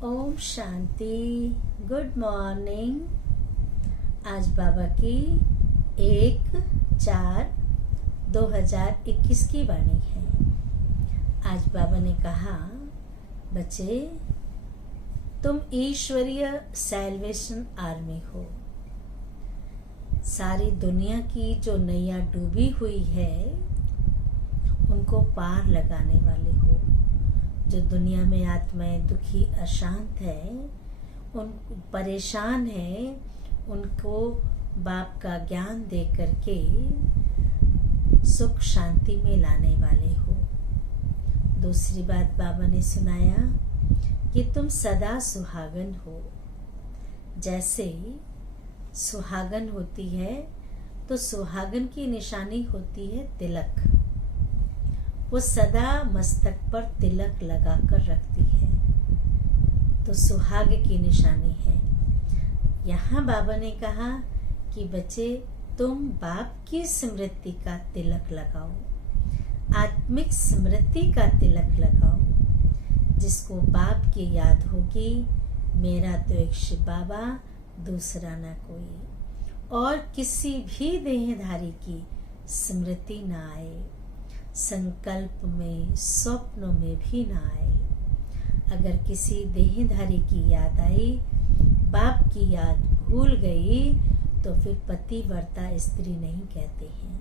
Om Shanti. Good morning. आज बाबा की 1/4/2021 की वाणी है। आज बाबा ने कहा, बच्चे तुम ईश्वरीय सैल्वेशन आर्मी हो। सारी दुनिया की जो नैया डूबी हुई है उनको पार लगाने वाले हो। जो दुनिया में आत्माएं दुखी अशांत है, उन परेशान है, उनको बाप का ज्ञान दे करके सुख शांति में लाने वाले हो। दूसरी बात बाबा ने सुनाया कि तुम सदा सुहागन हो। जैसे सुहागन होती है तो सुहागन की निशानी होती है तिलक। वो सदा मस्तक पर तिलक लगाकर रखती है, तो सुहाग की निशानी है। यहाँ बाबा ने कहा कि बच्चे तुम बाप की स्मृति का तिलक लगाओ, आत्मिक स्मृति का तिलक लगाओ। जिसको बाप की याद होगी, मेरा तो एक शिव बाबा, दूसरा ना कोई, और किसी भी देहधारी की स्मृति ना आए, संकल्प में स्वप्नों में भी ना आए। अगर किसी देहधारी की याद आई, बाप की याद भूल गई, तो फिर पतिव्रता स्त्री नहीं कहते हैं।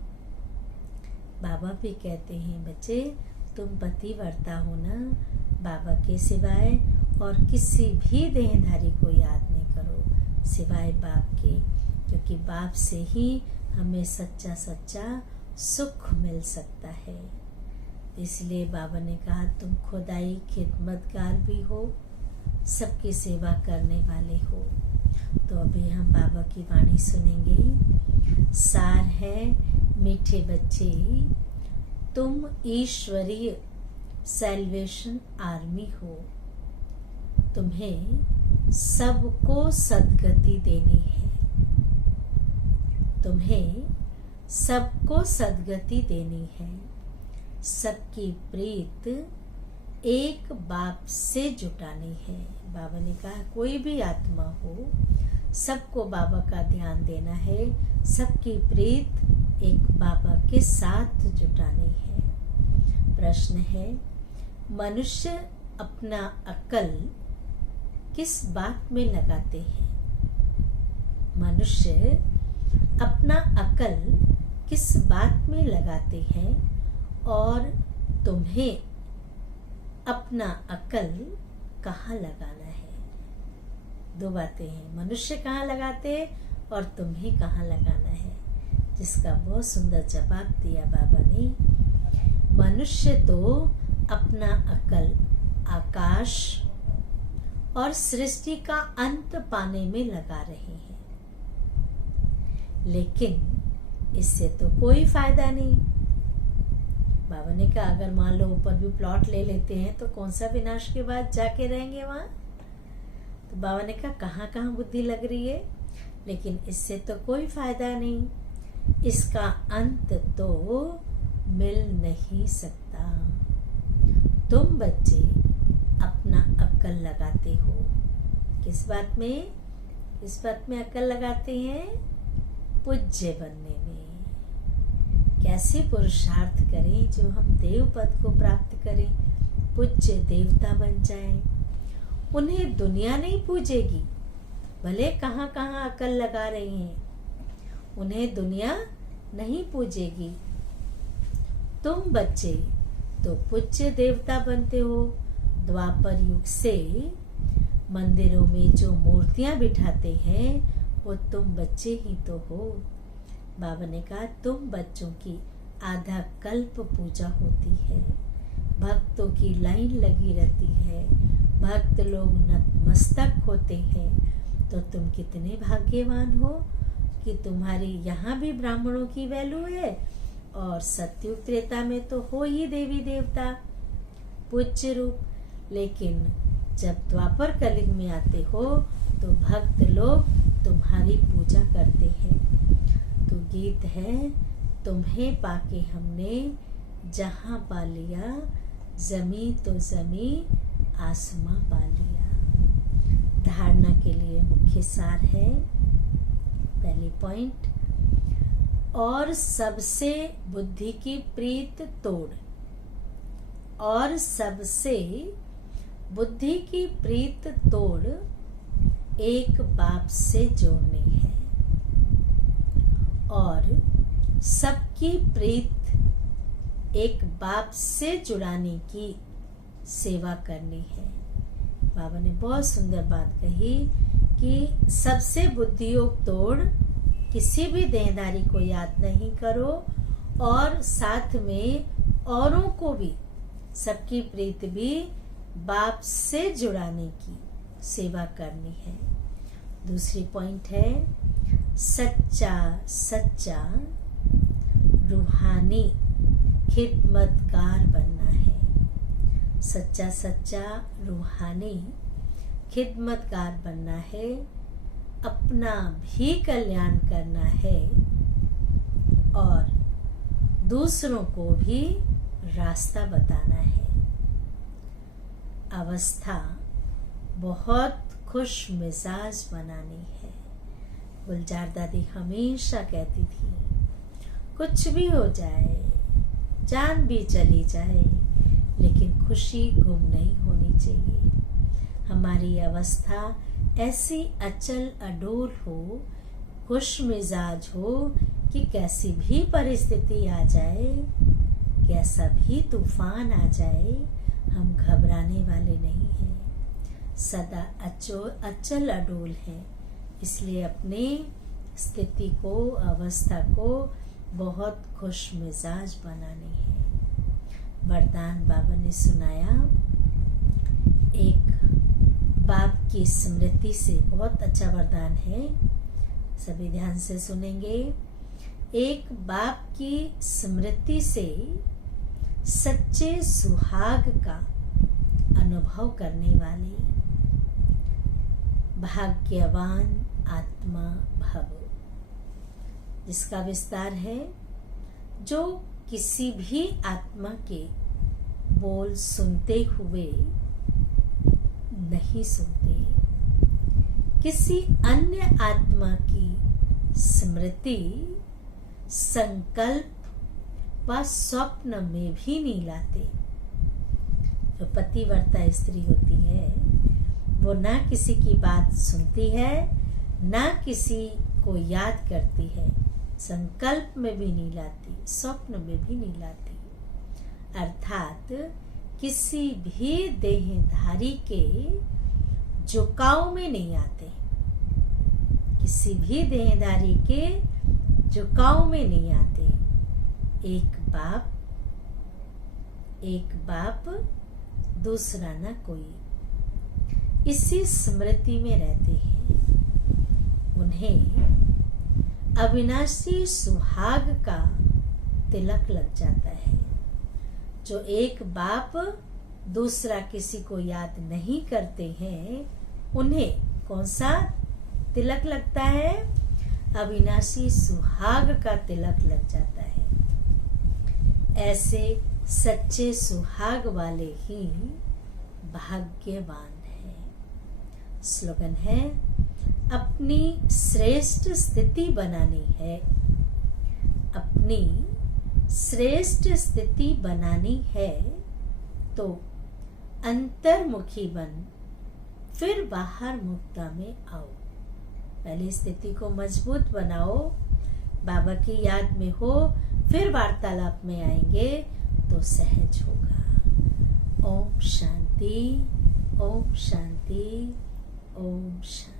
बाबा भी कहते हैं, बच्चे तुम पतिव्रता हो ना, बाबा के सिवाय और किसी भी देहधारी को याद नहीं करो सिवाय बाप के, क्योंकि बाप से ही हमें सच्चा सच्चा सुख मिल सकता है। इसलिए बाबा ने कहा तुम खुदाई खिदमतगार भी हो, सबकी सेवा करने वाले हो। तो अभी हम बाबा की वाणी सुनेंगे। सार है मीठे बच्चे, तुम ईश्वरीय सैल्वेशन आर्मी हो। तुम्हें सबको सद्गति देनी है। तुम्हें सबको सद्गति देनी है। सबकी प्रीत एक बाप से जुटानी है। बाबा ने कहा कोई भी आत्मा हो, सबको बाबा का ध्यान देना है। सबकी प्रीत एक बाबा के साथ जुटानी है। प्रश्न है, मनुष्य अपना अक्ल किस बात में लगाते हैं? मनुष्य अपना अक्ल किस बात में लगाते हैं? और तुम्हें अपना अक्ल कहाँ लगाना है? दो बातें हैं, मनुष्य कहाँ लगाते हैं और तुम्हें कहाँ लगाना है। जिसका बहुत सुंदर जवाब दिया बाबा ने। मनुष्य तो अपना अक्ल आकाश और सृष्टि का अंत पाने में लगा रहे हैं, लेकिन इससे तो कोई फायदा नहीं। बाबा ने कहा अगर मान लो ऊपर भी प्लॉट ले लेते हैं तो कौन सा विनाश के बाद जाके रहेंगे वहां। तो बाबा ने कहा कहाँ कहाँ बुद्धि लग रही है, लेकिन इससे तो कोई फायदा नहीं। इसका अंत तो मिल नहीं सकता। तुम बच्चे अपना अक्ल लगाते हो। किस बात में? किस बात में अक्ल लगाते हैं? पूज्य बनने में। कैसे पुरुषार्थ करें जो हम देव पद को प्राप्त करें, पूज्य देवता बन जाएं। उन्हें दुनिया नहीं पूजेगी, भले कहाँ कहाँ अक्ल लगा रहे हैं, उन्हें दुनिया नहीं पूजेगी। तुम बच्चे तो पूज्य देवता बनते हो। द्वापर युग से मंदिरों में जो मूर्तियां बिठाते हैं वो तुम बच्चे ही तो हो। बाबा ने कहा तुम बच्चों की आधा कल्प पूजा होती है, भक्तों की लाइन लगी रहती है, भक्त लोग नतमस्तक होते हैं। तो तुम कितने भाग्यवान हो कि तुम्हारी यहाँ भी ब्राह्मणों की वैल्यू है, और सतयुग त्रेता में तो हो ही देवी देवता पूज्य रूप। लेकिन जब द्वापर कलियुग में आते हो तो भक्त लोग तुम्हारी पूजा करते हैं। तो गीत है, तुम्हें पाके हमने जहां पा लिया, जमी तो जमी आसमां पा लिया। धारणा के लिए मुख्य सार है। पहली पॉइंट, और सबसे बुद्धि की प्रीत तोड़, और सबसे बुद्धि की प्रीत तोड़ एक बाप से जोड़नी है, और सबकी प्रीत एक बाप से जुड़ाने की सेवा करनी है। बाबा ने बहुत सुंदर बात कही कि सबसे बुद्धियोग तोड़, किसी भी देहधारी को याद नहीं करो, और साथ में औरों को भी, सबकी प्रीत भी बाप से जुड़ाने की सेवा करनी है। दूसरी पॉइंट है, सच्चा सच्चा रूहानी खिदमतगार बनना है। सच्चा सच्चा रूहानी खिदमतगार बनना है, अपना भी कल्याण करना है और दूसरों को भी रास्ता बताना है। अवस्था बहुत खुश मिजाज बनानी है। गुलजार दादी हमेशा कहती थी, कुछ भी हो जाए, जान भी चली जाए, लेकिन खुशी गुम नहीं होनी चाहिए। हमारी अवस्था ऐसी अचल अडोल हो, खुश मिजाज हो कि कैसी भी परिस्थिति आ जाए, कैसा भी तूफान आ जाए, हम घबराने वाले नहीं हैं, सदा अचल अडोल हैं। इसलिए अपनी स्थिति को, अवस्था को बहुत खुश मिजाज बनानी है। वरदान बाबा ने सुनाया, एक बाप की स्मृति से, बहुत अच्छा वरदान है, सभी ध्यान से सुनेंगे। एक बाप की स्मृति से सच्चे सुहाग का अनुभव करने वाले भाग्यवान आत्मा भव, जिसका विस्तार है, जो किसी भी आत्मा के बोल सुनते हुए नहीं सुनते, किसी अन्य आत्मा की स्मृति, संकल्प व स्वप्न में भी नहीं लाते। जो पतिव्रता स्त्री होती है, वो ना किसी की बात सुनती है, ना किसी को याद करती है, संकल्प में भी नहीं लाती, स्वप्न में भी नहीं लाती। अर्थात किसी भी देहधारी के झुकाव में नहीं आते, किसी भी देहधारी के झुकाव में नहीं आते। एक बाप दूसरा न कोई, इसी स्मृति में रहते हैं। उन्हें अविनाशी सुहाग का तिलक लग जाता है। जो एक बाप दूसरा किसी को याद नहीं करते हैं, उन्हें कौन सा तिलक लगता है? अविनाशी सुहाग का तिलक लग जाता है। ऐसे सच्चे सुहाग वाले ही भाग्यवान हैं। स्लोगन है, अपनी श्रेष्ठ स्थिति बनानी है, अपनी श्रेष्ठ स्थिति बनानी है तो अंतर्मुखी बन, फिर बाहर मुक्ता में आओ। पहले स्थिति को मजबूत बनाओ, बाबा की याद में हो, फिर वार्तालाप में आएंगे तो सहज होगा। ओम शांति, ओम शांति, ओम शांति।